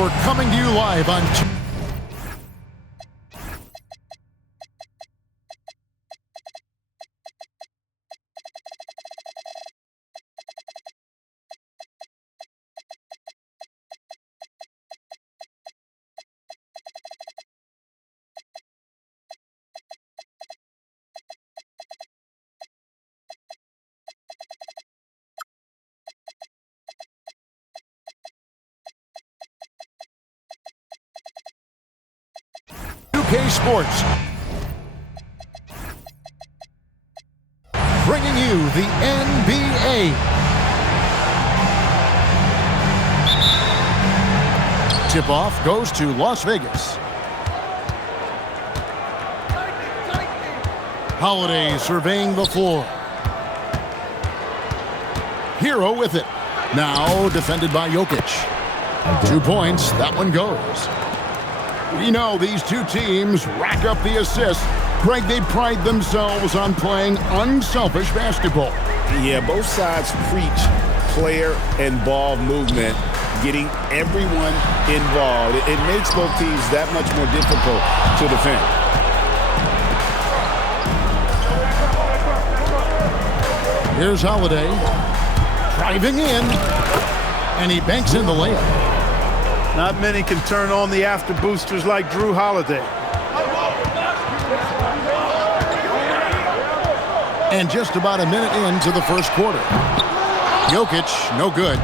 we're coming to you live on 2K Sports, bringing you the NBA. Tip-off goes to Las Vegas. Holiday surveying the floor. Hero with it. Now defended by Jokic. 2 points, that one goes. We know these two teams rack up the assists. Greg, they pride themselves on playing unselfish basketball. Yeah, both sides preach player and ball movement, getting everyone involved. It makes both teams that much more difficult to defend. Here's Holiday, driving in, and he banks in the layup. Not many can turn on the after boosters like Jrue Holiday. And just about a minute into the first quarter. Jokic, no good.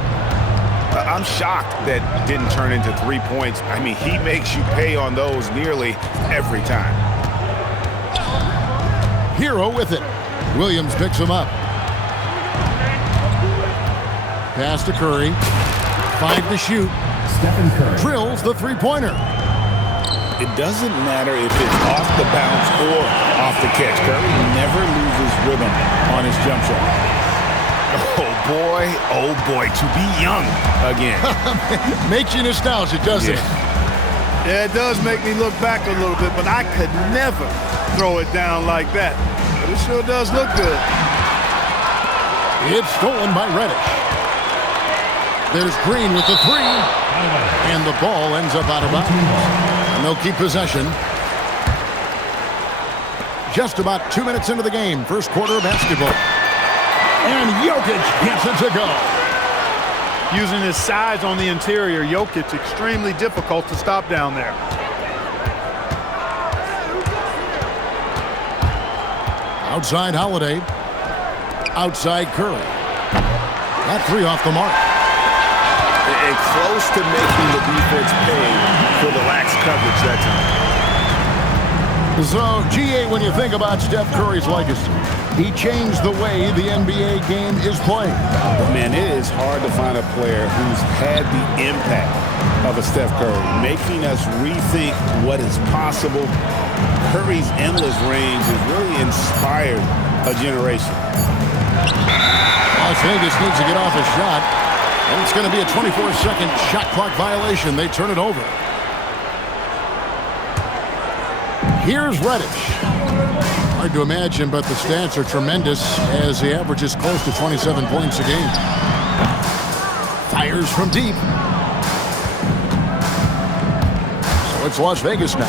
I'm shocked that didn't turn into 3 points. I mean, he makes you pay on those nearly every time. Hero with it. Williams picks him up. Pass to Curry. 5 to shoot. Drills the three-pointer. It doesn't matter if it's off the bounce or off the catch. Curry never loses rhythm on his jump shot. Oh boy, to be young again. Makes you nostalgic, doesn't it? Yeah, it does make me look back a little bit, but I could never throw it down like that. But it sure does look good. It's stolen by Reddish. There's Green with the three, and the ball ends up out of bounds. And they'll keep possession. Just about 2 minutes into the game, first quarter of basketball. And Jokic gets it to go. Using his size on the interior, Jokic extremely difficult to stop down there. Outside Holiday. Outside Curry. That three off the mark. And close to making the defense pay for the lax coverage that time. So, GA, when you think about Steph Curry's legacy, he changed the way the NBA game is played. Man, it is hard to find a player who's had the impact of a Steph Curry, making us rethink what is possible. Curry's endless range has really inspired a generation. Las Vegas needs to get off a shot, and it's going to be a 24-second shot clock violation. They turn it over. Here's Reddish. Hard to imagine, but the stats are tremendous as he averages close to 27 points a game. Fires from deep. So it's Las Vegas now.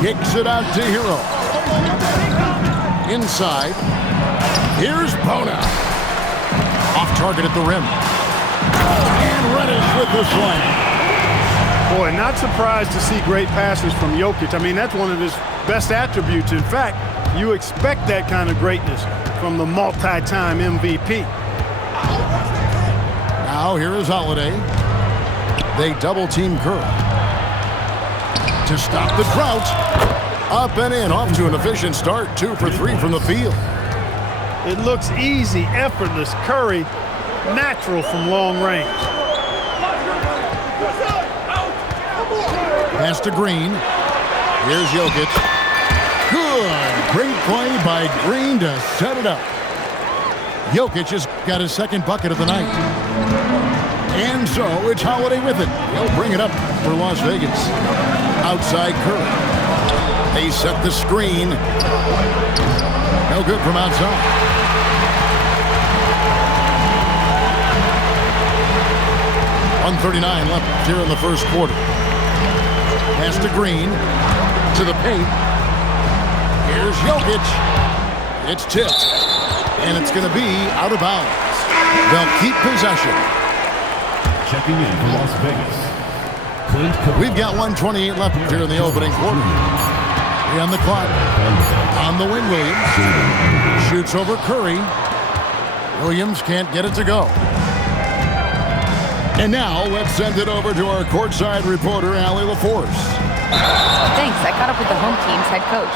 Kicks it out to Hero. Inside. Here's Bona. Off target at the rim. And Reddish with the slam. Boy, not surprised to see great passes from Jokic. I mean, that's one of his best attributes. In fact, you expect that kind of greatness from the multi-time MVP. Now here is Holiday. They double-team Curry. To stop the drought. Up and in, off to an efficient start. 2 for 3 from the field. It looks easy, effortless. Curry, natural from long range. Pass to Green. Here's Jokic. Good. Great play by Green to set it up. Jokic has got his second bucket of the night. And so it's Holiday with it. He'll bring it up for Las Vegas. Outside Curry. They set the screen. No good from outside. 1:39 left here in the first quarter. Pass to Green. To the paint. Here's Jokic. It's tipped. And it's going to be out of bounds. They'll keep possession. Checking in from Las Vegas. We've got 1:28 left here in the opening quarter. 3 on the clock. On the wing, Williams. Shoots over Curry. Williams can't get it to go. And now let's send it over to our courtside reporter, Allie LaForce. Thanks. I caught up with the home team's head coach.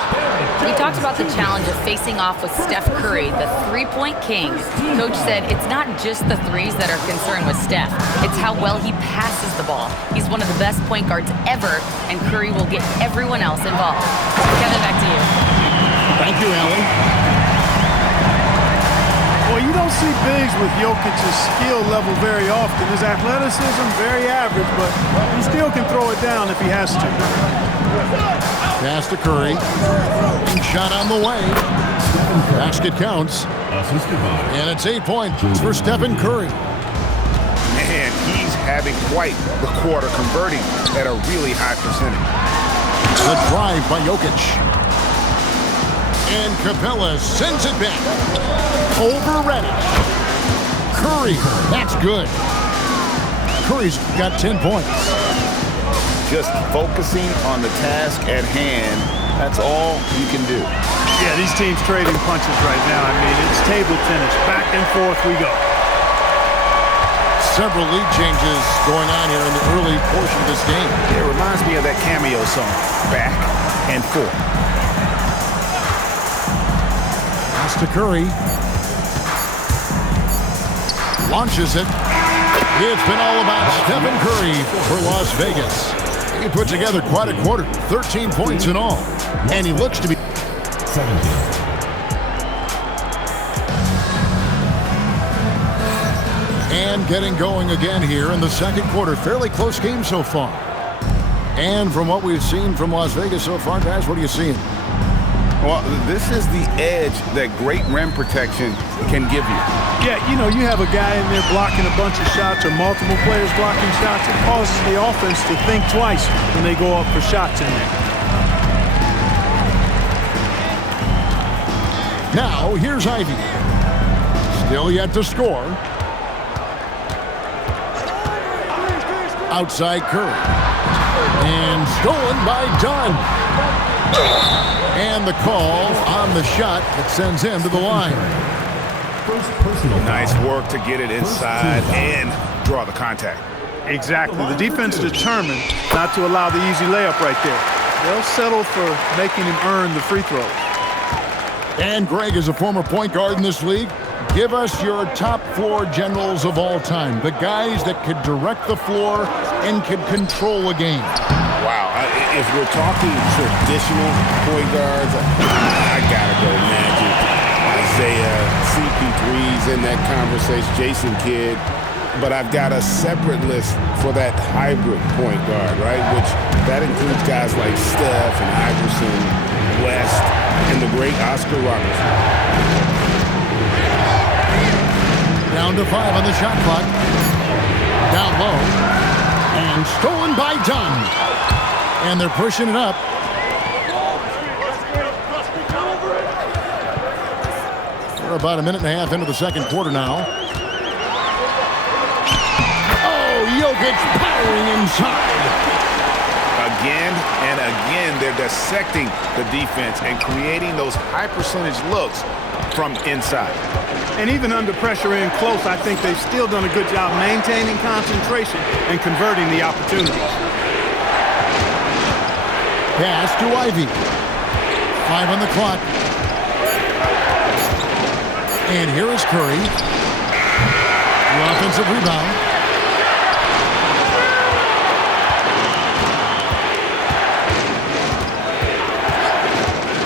We talked about the challenge of facing off with Steph Curry, the three-point king. Coach said it's not just the threes that are concerned with Steph. It's how well he passes the ball. He's one of the best point guards ever, and Curry will get everyone else involved. Kevin, back to you. Thank you, Allie. Well, you don't see bigs with Jokic's skill level very often. His athleticism, very average, but he still can throw it down if he has to. Pass to Curry. Shot on the way. Basket counts. And it's 8 points for Stephen Curry. Man, he's having quite the quarter, converting at a really high percentage. The drive by Jokic. And Capella sends it back. Over Reddish. Curry. That's good. Curry's got 10 points. Just focusing on the task at hand, that's all you can do. Yeah, these teams trading punches right now. I mean, it's table tennis. Back and forth we go. Several lead changes going on here in the early portion of this game. It reminds me of that Cameo song, Back and Forth. Pass to Curry. Launches it. It's been all about Stephen Curry for Las Vegas. He put together quite a quarter, 13 points in all. And he looks to be 17. And getting going again here in the second quarter. Fairly close game so far. And from what we've seen from Las Vegas so far, guys, what are you seeing? Well, this is the edge that great rim protection can give you. Yeah, you know, you have a guy in there blocking a bunch of shots or multiple players blocking shots. It causes the offense to think twice when they go up for shots in there. Now, here's Ivy. Still yet to score. Outside Curry. And stolen by Dunn. And the call on the shot that sends him to the line. Nice work to get it inside and draw the contact. Exactly. The defense is determined not to allow the easy layup right there. They'll settle for making him earn the free throws. And Greg is a former point guard in this league. Give us your top floor generals of all time. The guys that could direct the floor and could control a game. Wow. If we're talking traditional point guards, I gotta go Magic, Isaiah, CP3's in that conversation, Jason Kidd. But I've got a separate list for that hybrid point guard, right? Which that includes guys like Steph and Iverson, West, and the great Oscar Robertson. Down to 5 on the shot clock. Down low. And stolen by Dunn. And they're pushing it up. We're about a minute and a half into the second quarter now. Oh, Jokic powering inside. Again and again, they're dissecting the defense and creating those high percentage looks from inside. And even under pressure in close, I think they've still done a good job maintaining concentration and converting the opportunities. Pass to Ivy. 5 on the clock. And here is Curry. The offensive rebound.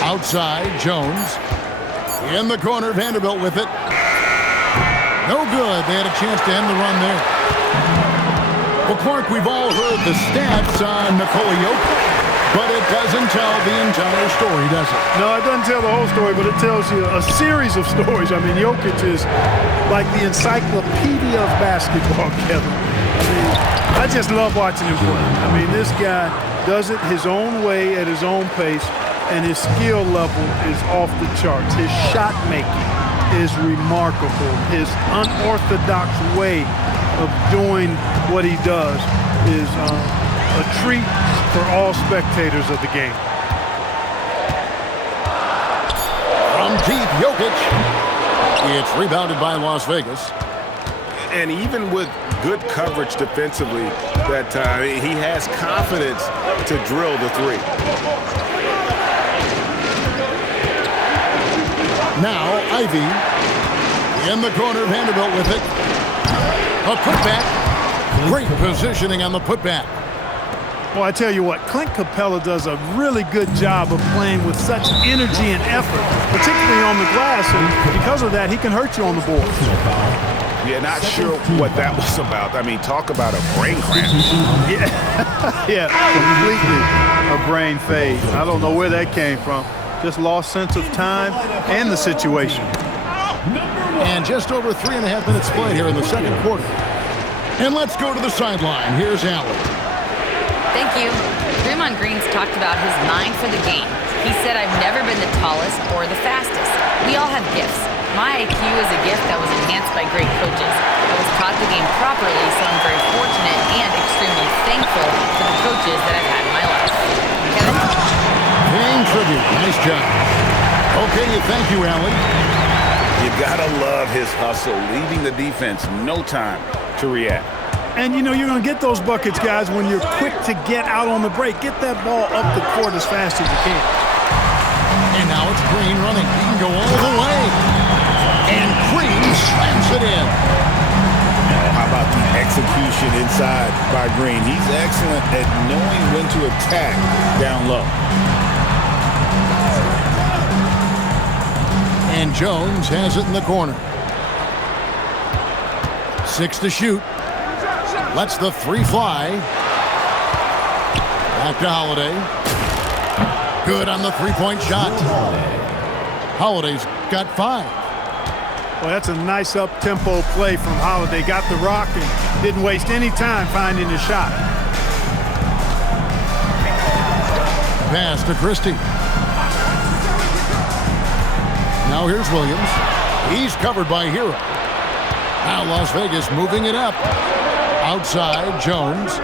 Outside, Jones. In the corner, Vanderbilt with it. No good. They had a chance to end the run there. Well, Clark, we've all heard the stats on Nikola Jokic. But it doesn't tell the entire story, does it? No, it doesn't tell the whole story, but it tells you a series of stories. I mean, Jokic is like the encyclopedia of basketball, Kevin. I just love watching him play. I mean, this guy does it his own way at his own pace, and his skill level is off the charts. His shot making is remarkable. His unorthodox way of doing what he does is a treat for all spectators of the game. From deep, Jokic. It's rebounded by Las Vegas. And even with good coverage defensively that time, he has confidence to drill the three. Now, Ivy in the corner, Vanderbilt with it. A putback. Great positioning on the putback. Well, I tell you what, Clint Capella does a really good job of playing with such energy and effort, particularly on the glass, and because of that, he can hurt you on the board. Yeah, not sure what that was about. I mean, talk about a brain cramp. Yeah, completely a brain fade. I don't know where that came from. Just lost sense of time and the situation. And just over 3.5 minutes played here in the second quarter. And let's go to the sideline. Here's Allen. Thank you. Draymond Green's talked about his mind for the game. He said, "I've never been the tallest or the fastest. We all have gifts. My IQ is a gift that was enhanced by great coaches. I was taught the game properly, so I'm very fortunate and extremely thankful for the coaches that I've had in my life." Kevin? Paying tribute. Nice job. Okay, thank you, Allen. You gotta love his hustle, leaving the defense no time to react. And, you know, you're going to get those buckets, guys, when you're quick to get out on the break. Get that ball up the court as fast as you can. And now it's Green running. He can go all the way. And Green slams it in. How about the execution inside by Green? He's excellent at knowing when to attack down low. And Jones has it in the corner. 6 to shoot. Lets the three fly. Back to Holiday. Good on the three-point shot. Holiday's got 5. Well, that's a nice up-tempo play from Holiday. Got the rock and didn't waste any time finding the shot. Pass to Christie. Now here's Williams. He's covered by Hero. Now Las Vegas moving it up. Outside, Jones.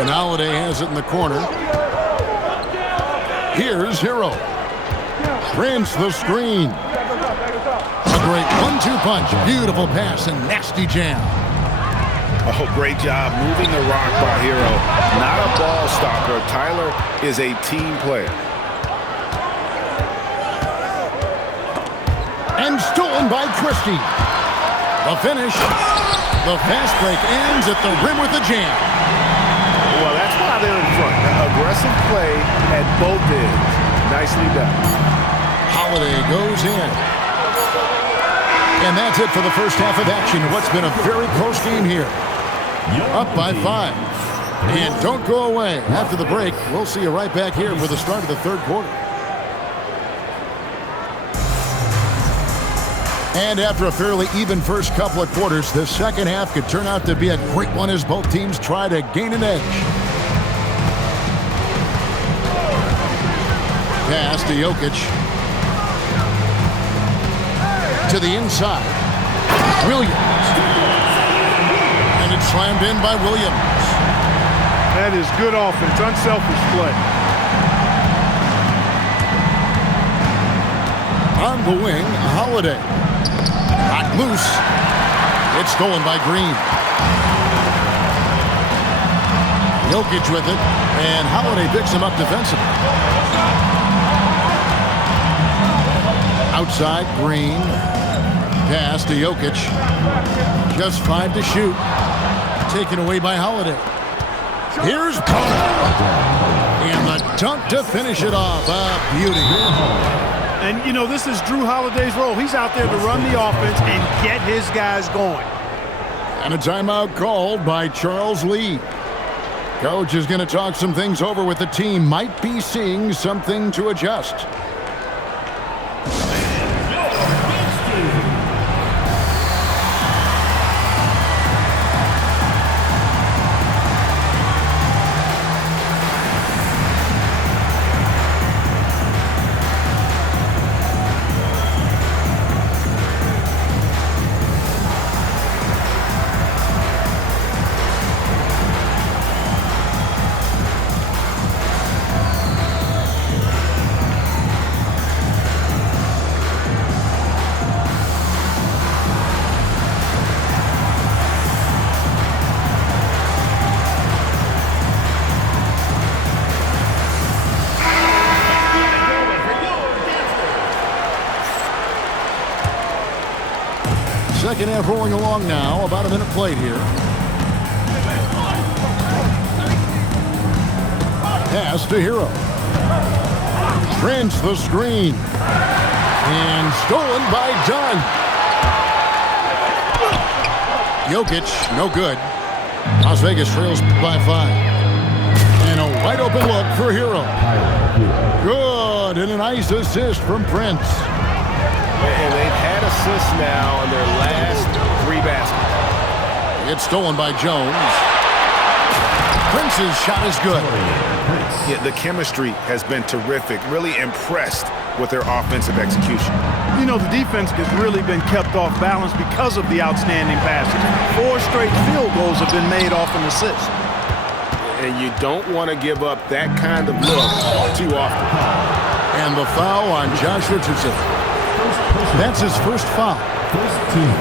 And Holiday has it in the corner. Here's Hero. Prince the screen. A great 1-2 punch. Beautiful pass and nasty jam. Oh, great job moving the rock by Hero. Not a ball stopper. Tyler is a team player. And stolen by Christie. The finish. The fast break ends at the rim with a jam. Well, that's why they're in front. Aggressive play at both ends. Nicely done. Holiday goes in. And that's it for the first half of action. What's been a very close game here. Up by 5. And don't go away. After the break, we'll see you right back here for the start of the third quarter. And after a fairly even first couple of quarters, the second half could turn out to be a great one as both teams try to gain an edge. Pass to Jokic. To the inside. Williams. And it's slammed in by Williams. That is good offense, unselfish play. On the wing, Holiday. Not loose. It's stolen by Green. Jokic with it, and Holiday picks him up defensively. Outside, Green. Pass to Jokic. Just 5 to shoot. Taken away by Holiday. Here's Butler. And the dunk to finish it off. A beauty. And, you know, this is Drew Holiday's role. He's out there to run the offense and get his guys going. And a timeout called by Charles Lee. Coach is going to talk some things over with the team. Might be seeing something to adjust. second half rolling along now. About a minute played here. Pass to Hero. Prince the screen. And stolen by Dunn. Jokic, no good. Las Vegas trails by 5. And a wide open look for Hero. Good, and a nice assist from Prince. And they've had assists now on their last 3 baskets. It's stolen by Jones. Prince's shot is good. Yeah, the chemistry has been terrific. Really impressed with their offensive execution. You know, the defense has really been kept off balance because of the outstanding passes. 4 straight field goals have been made off an assist. And you don't want to give up that kind of look too often. And the foul on Josh Richardson. That's his first foul.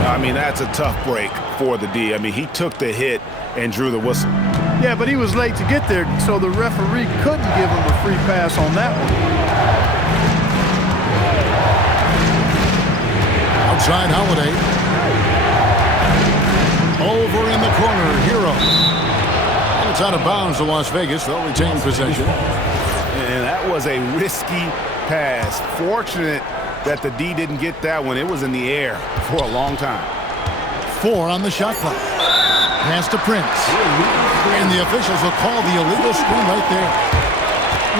I mean, that's a tough break for the D. I mean, he took the hit and drew the whistle. Yeah, but he was late to get there, so the referee couldn't give him a free pass on that one. Outside Holiday. Over in the corner, Hero. And it's out of bounds to Las Vegas. They'll retain possession. And that was a risky pass. Fortunate that the D didn't get that one. It was in the air for a long time. 4 on the shot clock. Pass to Prince. And the officials will call the illegal screen right there.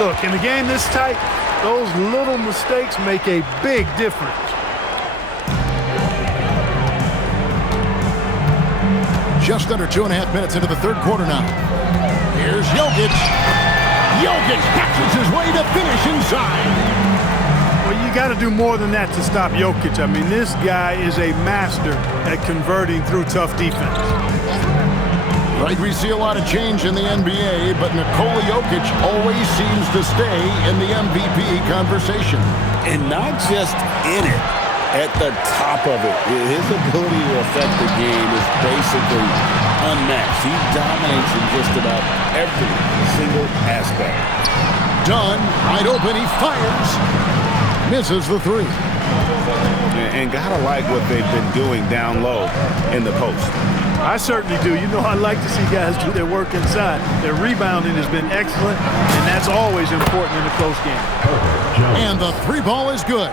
Look, in a game this tight, those little mistakes make a big difference. Just under 2.5 minutes into the third quarter now. Here's Jokic. Jokic catches his way to finish inside. Well, you got to do more than that to stop Jokic. I mean, this guy is a master at converting through tough defense. Right, we see a lot of change in the NBA, but Nikola Jokic always seems to stay in the MVP conversation. And not just in it, at the top of it. His ability to affect the game is basically unmatched. He dominates in just about every single aspect. Dunn, wide open, he fires. Misses the 3. And gotta like what they've been doing down low in the post. I certainly do. You know, I like to see guys do their work inside. Their rebounding has been excellent, and that's always important in a close game. And the 3 ball is good.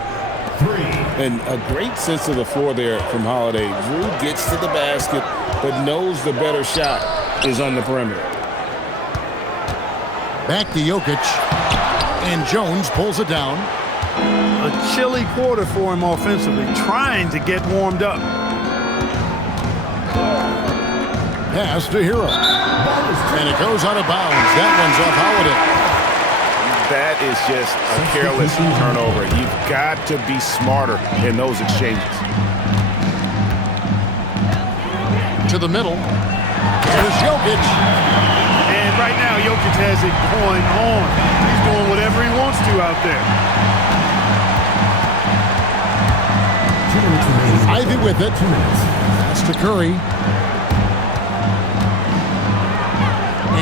3. And a great sense of the floor there from Holiday. Drew gets to the basket, but knows the better shot is on the perimeter. Back to Jokic. And Jones pulls it down. A chilly quarter for him offensively, trying to get warmed up. Pass to Hero. And it goes out of bounds. That one's off Holiday. That is just a careless turnover. You've got to be smarter in those exchanges. To the middle. Here's Jokic. And right now, Jokic has it going on. He's doing whatever he wants to out there. Ivy with it. That's to Curry.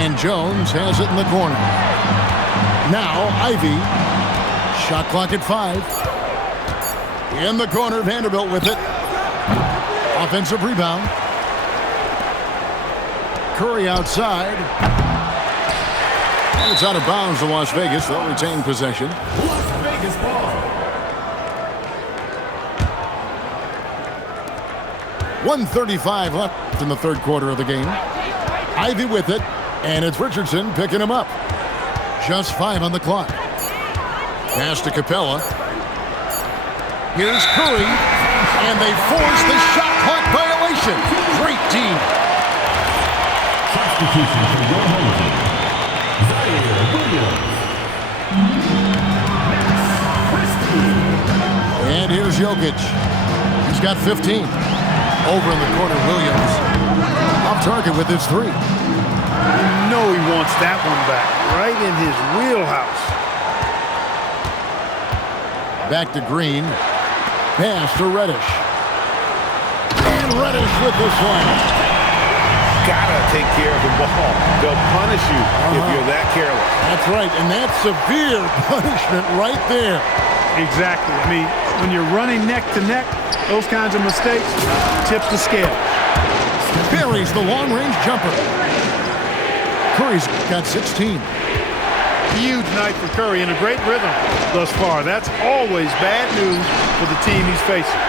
And Jones has it in the corner. Now Ivy. Shot clock at 5. In the corner, Vanderbilt with it. Offensive rebound. Curry outside. And it's out of bounds to Las Vegas. They'll retain possession. Las Vegas ball. 1:35 left in the third quarter of the game. Ivy with it, and it's Richardson picking him up. Just 5 on the clock. Pass to Capella. Here's Curry, and they force the shot clock violation. Great team. Substitution for your home team. Zaire Williams. And here's Jokic. He's got 15. Over in the corner, Williams. Off target with his 3. You know he wants that one back, right in his wheelhouse. Back to Green. Pass to Reddish. And Reddish with the slam. Gotta take care of the ball. They'll punish you if you're that careless. That's right, and that's severe punishment right there. Exactly. I mean, when you're running neck to neck, those kinds of mistakes tip the scale. Buries the long-range jumper. Curry's got 16. Huge night for Curry and a great rhythm thus far. That's always bad news for the team he's facing.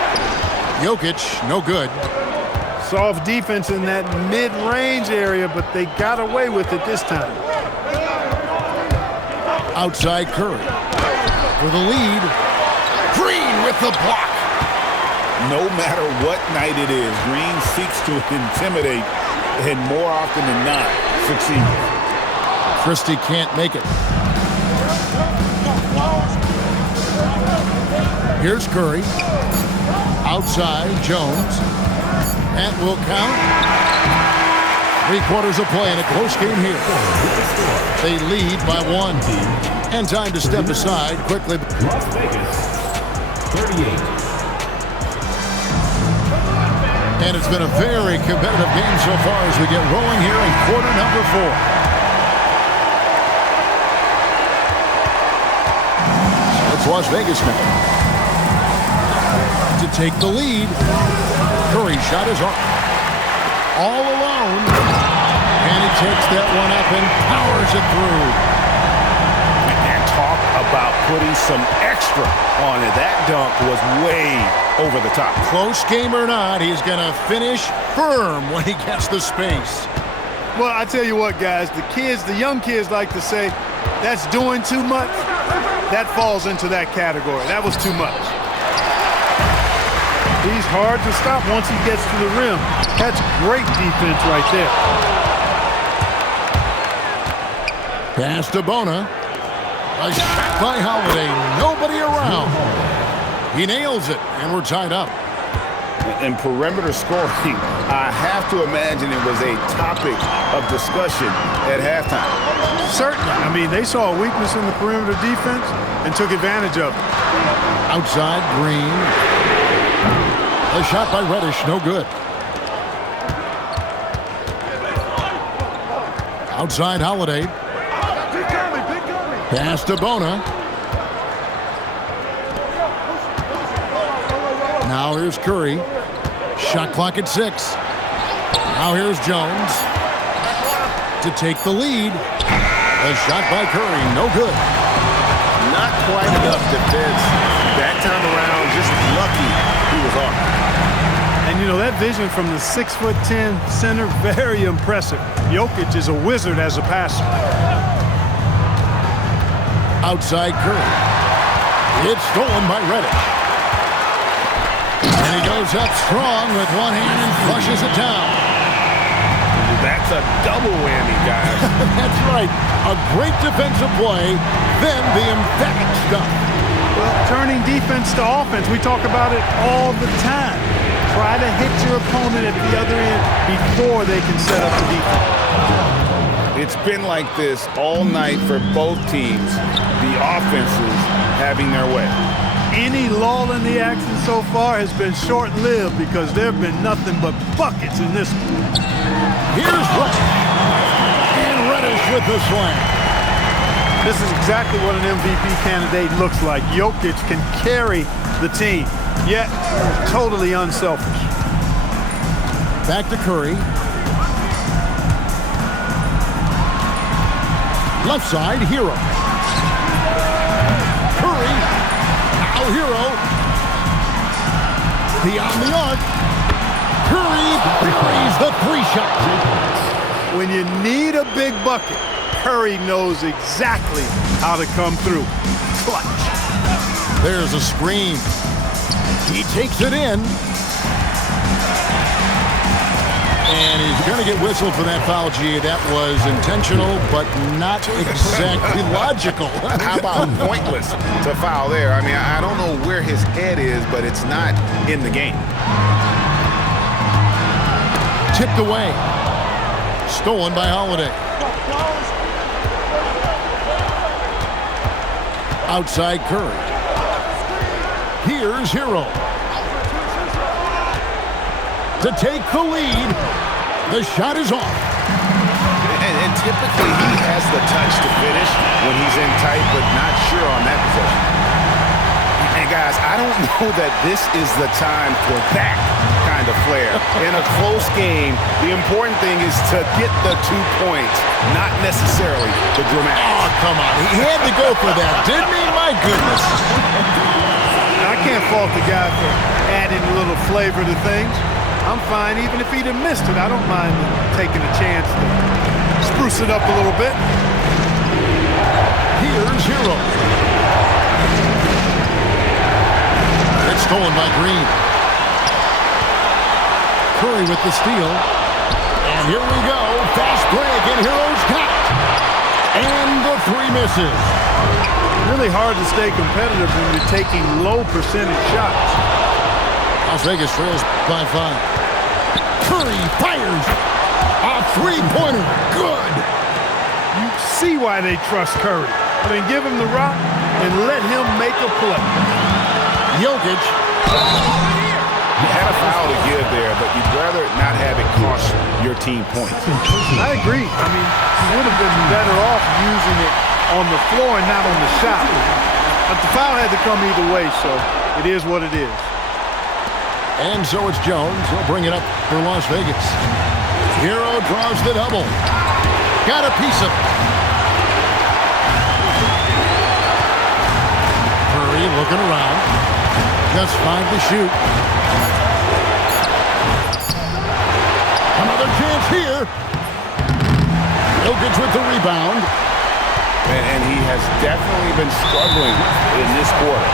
Jokic, no good. Soft defense in that mid-range area, but they got away with it this time. Outside Curry. For the lead. Green with the block. No matter what night it is, Green seeks to intimidate and more often than not succeed. Christie can't make it. Here's Curry. Outside, Jones. That will count. 3/4 of play in a close game here. They lead by 1. And time to step aside quickly. Las Vegas, 38. And it's been a very competitive game so far as we get rolling here in quarter number 4. It's Las Vegas now. To take the lead. Curry shot is off. All alone. And he takes that one up and powers it through. And talk about putting some extra on it. That dunk was way over the top. Close game or not, he's going to finish firm when he gets the space. Well, I tell you what, guys, the young kids like to say, that's doing too much. That falls into that category. That was too much. He's hard to stop once he gets to the rim. That's great defense right there. Pass to Bona. A shot by Holiday. Nobody around. He nails it, and we're tied up. In perimeter scoring, I have to imagine it was a topic of discussion at halftime. Certainly. I mean, they saw a weakness in the perimeter defense and took advantage of it. Outside, Green. A shot by Reddish, no good. Outside, Holiday. Pass to Bona. Now here's Curry. Shot clock at 6. Now here's Jones to take the lead. A shot by Curry, no good. Not quite enough defense that time around. Just lucky he was off. And, you know, that vision from the 6'10" center, very impressive. Jokic is a wizard as a passer. Outside Curry. It's stolen by Reddish. And he goes up strong with one hand and flushes it down. That's a double whammy, guys. That's right. A great defensive play, then the emphatic stuff. Well, turning defense to offense, we talk about it all the time. Try to hit your opponent at the other end before they can set up the defense. It's been like this all night for both teams. The offenses having their way. Any lull in the action so far has been short-lived because there have been nothing but buckets in this one. Here's Reddish. And Reddish with the slam. This is exactly what an MVP candidate looks like. Jokic can carry the team, yet totally unselfish. Back to Curry. Left side, Hero. Curry. Now Hero. Beyond the arc. Curry buries the 3-shot. When you need a big bucket, Curry knows exactly how to come through. Clutch. There's a screen. He takes it in. And he's going to get whistled for that foul, G. That was intentional, but not exactly logical. How about pointless to foul there? I mean, I don't know where his head is, but it's not in the game. Tipped away. Stolen by Holiday. Outside Curry. Here's Hero. To take the lead. The shot is off. And typically he has the touch to finish when he's in tight, but not sure on that possession. guys, I don't know that this is the time for that kind of flair. In a close game, the important thing is to get the 2 points, not necessarily the dramatic. Oh, come on. He had to go for that, didn't he? My goodness. I can't fault the guy for adding a little flavor to things. I'm fine even if he'd have missed it. I don't mind taking a chance to spruce it up a little bit. Here's Hero. It's stolen by Green. Curry with the steal. And here we go. Fast break, and Hero's got it. And the three misses. Really hard to stay competitive when you're taking low percentage shots. Las Vegas trails by 5. Curry fires. A three-pointer. Good. You see why they trust Curry. I mean, give him the rock and let him make a play. Jokic. You had a foul to give there, but you'd rather not have it cost your team points. I agree. I mean, you would have been better off using it on the floor and not on the shot. But the foul had to come either way, so it is what it is. And so it's Jones. He'll bring it up for Las Vegas. Hero draws the double. Got a piece of it. Curry looking around. Just 5 to shoot. Another chance here. Jokic with the rebound. And he has definitely been struggling in this quarter.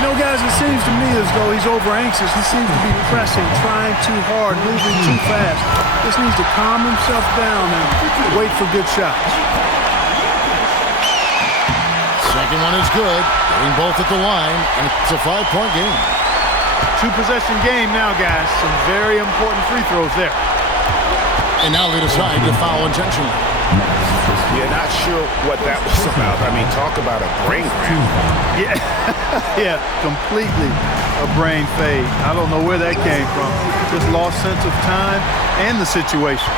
You know, guys, it seems to me as though he's over-anxious. He seems to be pressing, trying too hard, moving too fast. Just needs to calm himself down and wait for good shots. Second one is good. Getting both at the line, and it's a 5-point game. 2-possession game now, guys. Some very important free throws there. And now they decide to foul intentionally. Yeah, not sure what that was about. I mean, talk about a brain cramp. Yeah, yeah, completely a brain fade. I don't know where that came from. Just lost sense of time and the situation.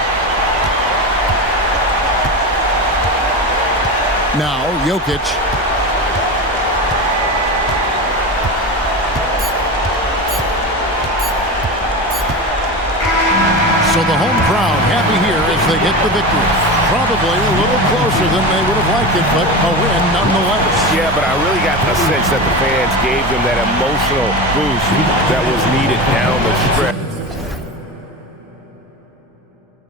Now, Jokic. So the home crowd happy here as they get the victory. Probably a little closer than they would have liked it, but a win nonetheless. Yeah, but I really got the sense that the fans gave them that emotional boost that was needed down the stretch.